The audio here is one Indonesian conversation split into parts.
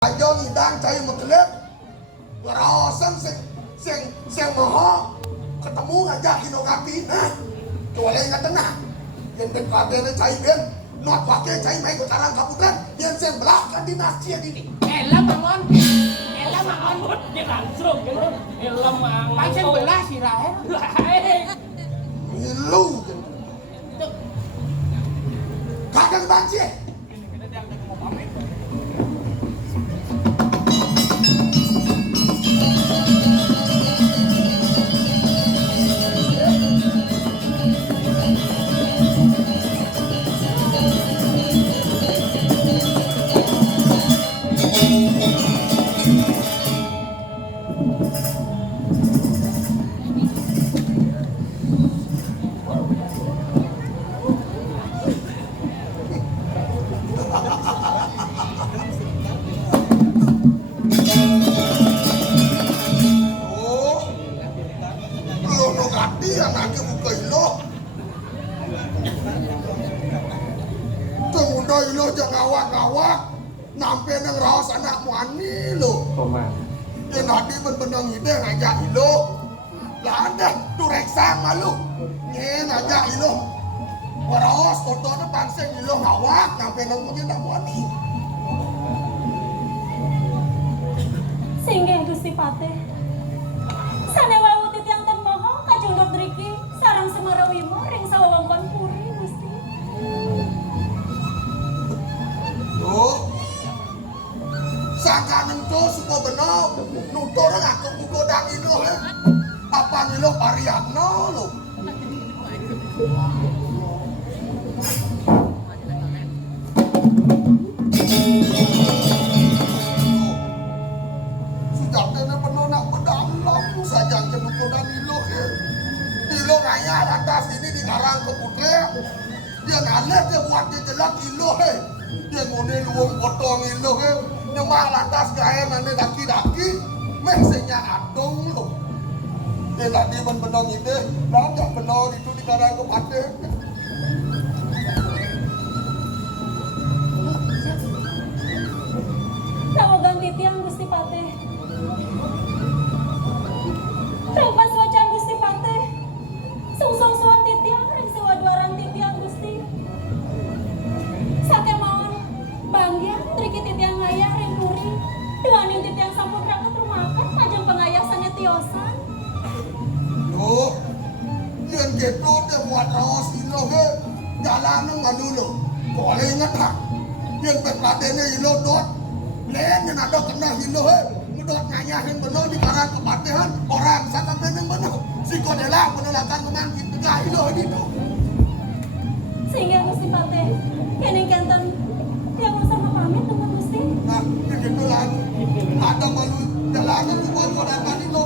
Ayo ngidang cai mekelep ngerasan sing moho ketemu ngajak hinokati nah kecuali ingat tengah yang dekade cai ben not wake cai mai ke karang kaputan yang sing belakang dinasti ini elah mangon dia langsung elah mangon pancen belah sirahe ngilu kagak banci lo jangan ngawak nampe nang raos anak muani lo Tomat. dia nadi benbenang ide ngajak ilo lah anda turek sama lo ngajak ilo raos foto depan sing ilo ngawak nampe nang mungkin anak muani Singgih Gusti Patih sanewa titiang ten moho kajeng Driki sareng Semerawimo ring sawewengkon puri Gusti. Tuh, sangka nento supo benar, nutor aku buku dang ilo apa ngilo pariakno lo. Sudah kena penuh nak berdalam saja kenuku dan ilo ngayal atas ini di karang keputre, dia ngalet dia buat dia jelak ilo dia ngone luang potong ilo nyemak lantas gaya mana daki-daki mesenya adong lo dia tadi benong ide banyak benong itu di karang kepade Tawagan titiang Gusti Patih ring paswacan Gusti Patih sungsong suan titiang ring sewaduaran titiang Gusti sake maon bangga triki titiang ngayah ring puri duaning titiang sampun berangkat rumahan pajang pengayasannya tiosan. Loh, yang gitu dia buat raos ilo jalan nggak dulu boleh ingat lah yang pekladennya ilo dot lain yang ada kena ilo ngedot nganyahin bener di karang kepatihan orang sana meneng bener si kodela penolakan kemangkin tegak ilo gitu Sehingga Gusti Patih kene kenten yang mau sama pamit dengan Gusti. nah yang gitu lah ada malu jalanan juga kodakan ilo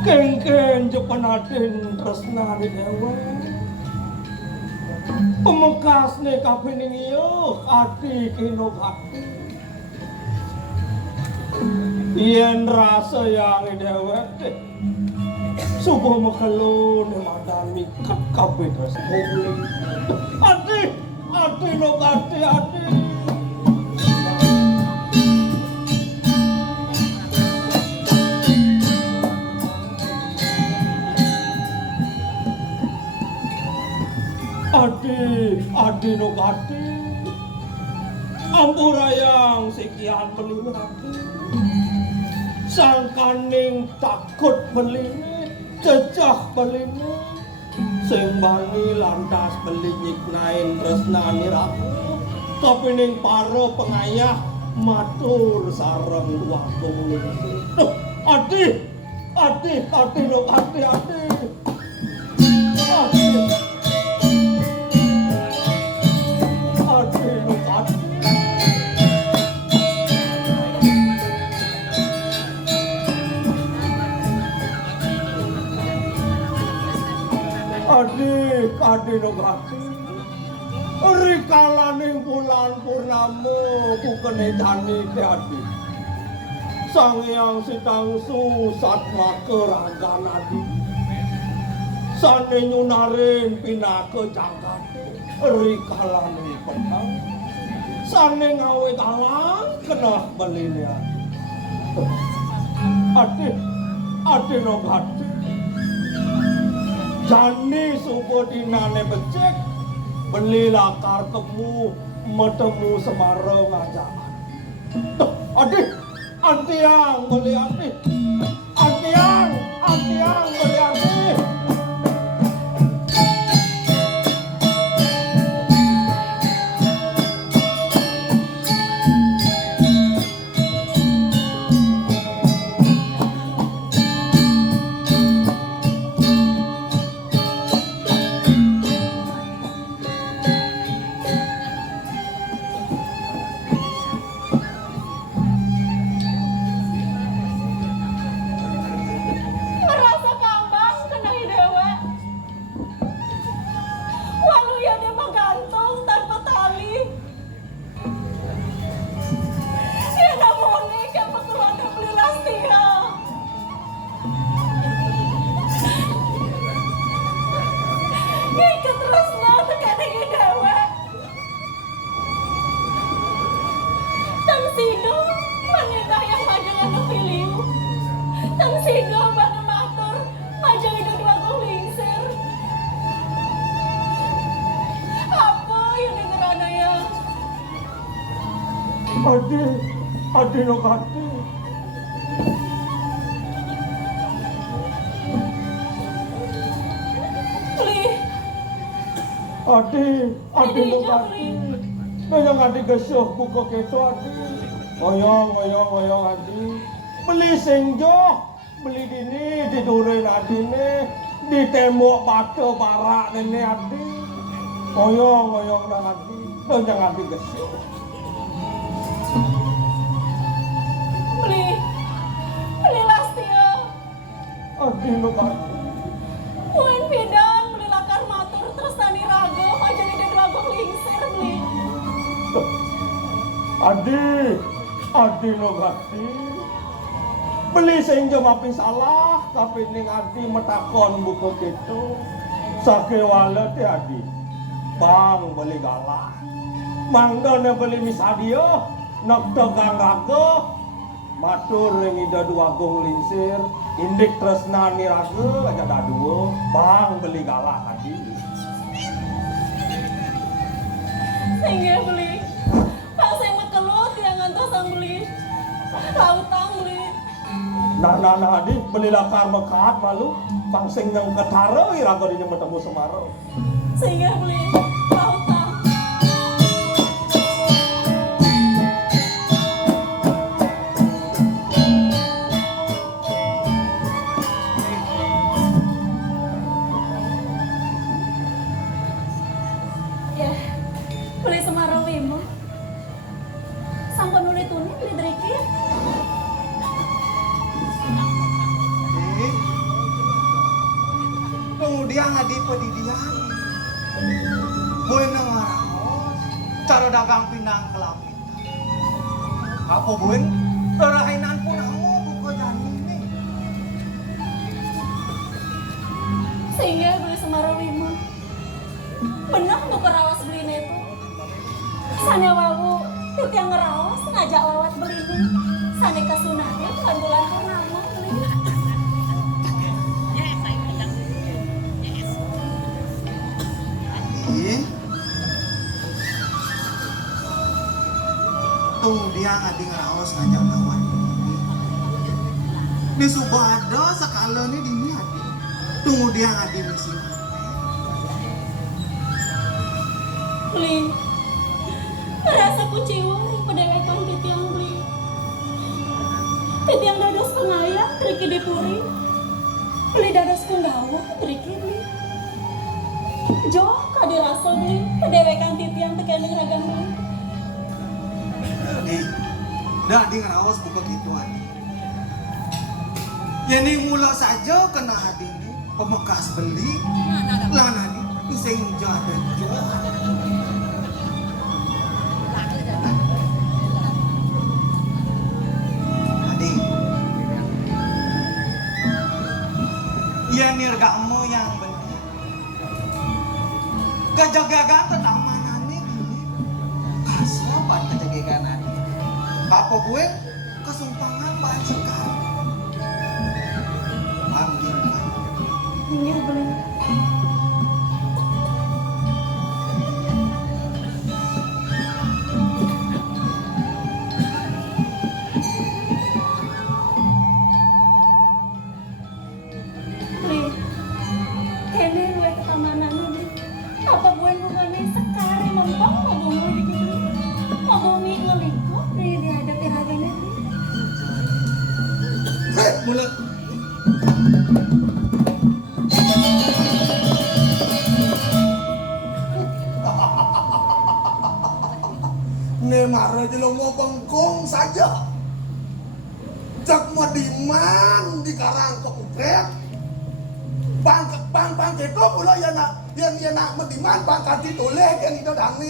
Kengken Jepang aden tresna di dewa. Pemengkas ne kapining iyo ati kino hati. Yen rasa yang dewa subuh makalo ne madami kapi tresna. Ati no ati. Adi no gati ampurayang sekian pelini hati sangkaning takut pelini cecah pelini sing bani lantas beli nyiknain tresnani raku kepining paro pengayah matur sareng waktu duh adi dong adi Adi dong adi rikalaning bulan purnama kukene jani te adi Sang Hyang Sitangsu Satma Keragan adi sane nyunarin pinaka jangkat rikalaning pedang sane ngawe kalang kenah beline adi dong adi jani supodinane becek beli lakar temu metemu Semarang ngajak adi antiang beli adi antiang beli adi Adi no kati adi no kati Nayang adi gesuh buka keto adi Oyong adi beli sengjo beli dini didurin adine di tembok batu barak nene adi oyong nang adi nayang adi gesuh beli lastia adi no kati Puan bidang beli lakar matur terus tani rago aja di rago lingser beli adi no kati beli sehingga mapi salah tapi ning adi metakon buku gitu sake wala te adi bang beli galah mangga beli misadio nak tegang rago matur ring ida dua gong linsir indik tresnani rago aja daduo bang beli galah adi sehingga beli pak saya mekelut yang ngantos sang beli lautang beli nah adi beli lakar mekat malu pangsing yang ketara irago di metemu Semarang sehingga beli lautang kemudian ngadi pedidian boy nang cara dagang pinang kelapit apa boy terainan pun aku buka jani ini sehingga beli Semarang 5 benar buka rawas beli itu sana wawu titiang ngerawas ngajak lawat beli ini sana kasunahnya bukan bulan purnama beli kemudian ngadi ngerawas ngajak lawan di Subado sekala ini dini adi kemudian ngadi misi Beli. Merasa kuciwung pedewekan titiang beli. Titiang dados pengayah triki dipuri. Beli dados penggawa triki beli. Jo kadirasa beli pedewekan titiang tekening ragam beli. Adi ngerawas buka gitu adi. Yang mula saja kena hadi ini pemekas beli. Lah nadi itu senja ada jual. Adi. Ya nirgamu yang benar. Kejagagan tentang mana nih? Kasopan kejagagan adi. Apa gue kesumpangan bahan sekali. Ambil kan. Iya beli. Beli. Kene gue ke tamanan beli. Apa gue bukannya sekali mempong ngomong di gitu. Ngomongi ngelingkup di hadapi raganya. Mulut. Nemara jelong mau bengkong saja. Jak madiman di karang kepupret. Bang itu pula yang nak madiman bang kati toleh yang itu dani.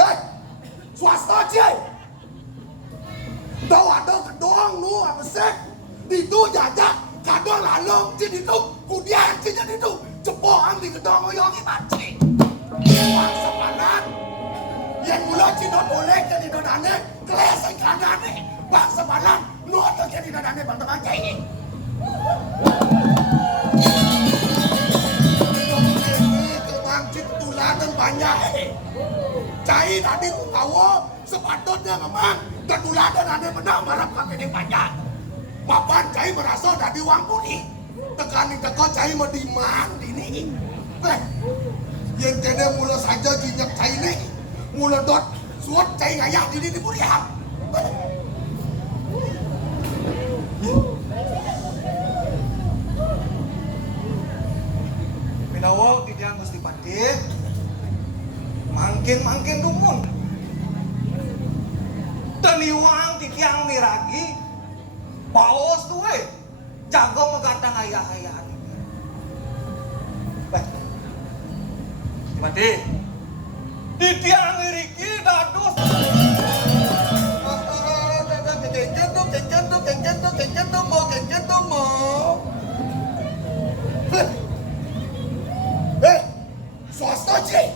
Hei, swasta cie. Tahu ada kedong nu apa sih? Itu jajak kadang lalong jadi itu kudian jadi itu cepoan di kedong oyongi maci. Bang sepanan. Yang mula cina boleh jadi dodane keleseng kanane bang sebalang lu atau jadi dodane bang teman cai ini tentang tuladan banyak cai tadi kawo sepatutnya memang ketuladan ada menang marah kami banyak papan cai merasa tadi uang puni tekani teko cai madiman ini yang kena mula saja jinjak cai ini mula dot suat cai ngayak di Puriam. Minawal tidak Gusti Pati. Mangkin dumun. Teniwang titiang miragi. Paos tuwe. Jago megatang ayah-ayahan. Baik. Pati. Titiang miriki dados. Kengkento mo. Swasta cik.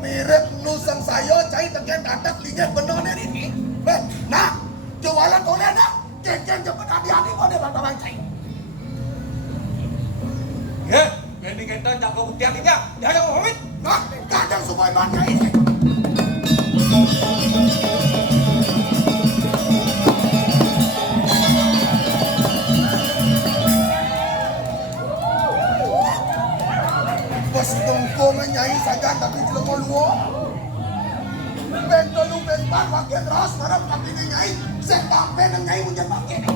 Mirip nusang saya cai teken dadak linyah benar ini. Nah, jualan boleh nak. Kengken cepet hati-hati boleh bang cai. Ya, ini kita jaga buktian ini. Jangan ngomit. Nah, kadang supaya banyak ini. Bos tungkong nyai saja tapi belum mau luar. Bento lu bentar pakai terus marah kaki nyai. Saya tampe nang nyai munjat pakai.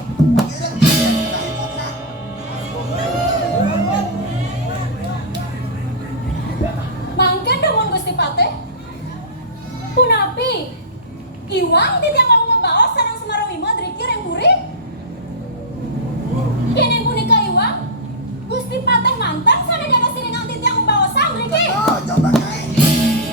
Mangken damun Gusti Pate. Punapi Iwang titiang ngomong baos sareng Semarawima driki remburi. Kene punika Iwang Gusti Pate mantan sana jaga siringang titiang baosan driki. Oh, coba nyai.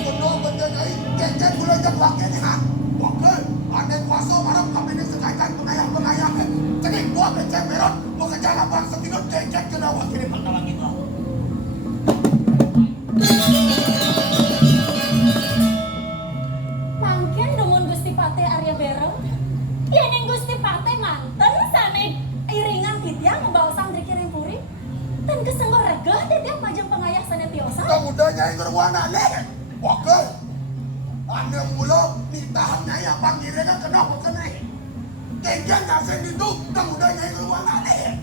Kedua benda nyai. Kengken gula jak pakai ni ha. Oke, ada kuasa marah kami ni sekaitan pengayang. Jadi gua kecek merot. Gua kejar abang setinut kengken kena wakil pangkalang itu. Mangken damun Gusti Pate Arya Bereng. Yen Gusti Pate manten sana iringan titiang baosan driki remburi. Dan kesenggo regah titiang majang pengayah sana tiosa. Kemudian nyai ngerwana leh. Oke. Anda mula nitahan nyai abang kira kenapa kena. Kengken ngasih itu kemudian nyai ngerwana leh.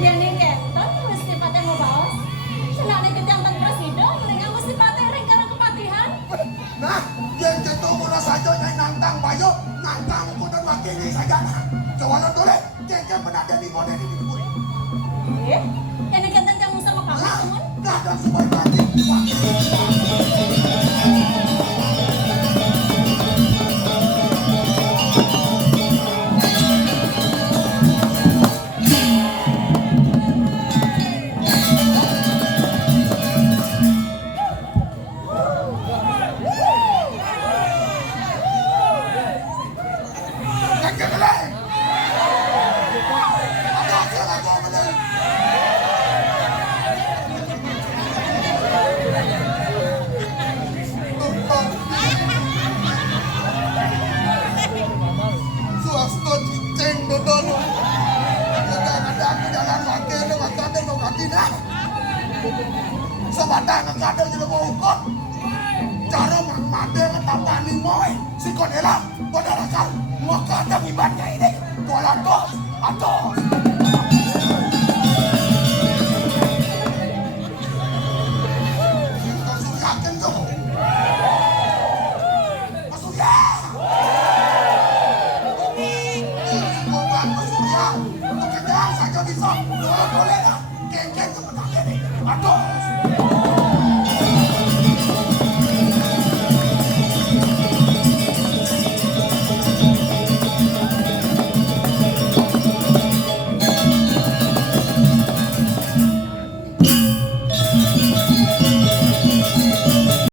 Yen kento Jana. Coba lo boleh, keke menada di model ini pun. Yang dikatakan kamu sama kamu, teman? Gak ada semua lagi. Swasta cicing dodono. Ada aku jalan lagi lo ngakade lo ngatina. Sabada ngakade jadi mau ukon. Cara made ngetapani moe si konela bodara kau ngakade ibadah ini. Kuala tos atos. Kau suriakan tu. Surya. Saja bisa, boleh tak? Kek-kek sebenarnya ni. Aduh.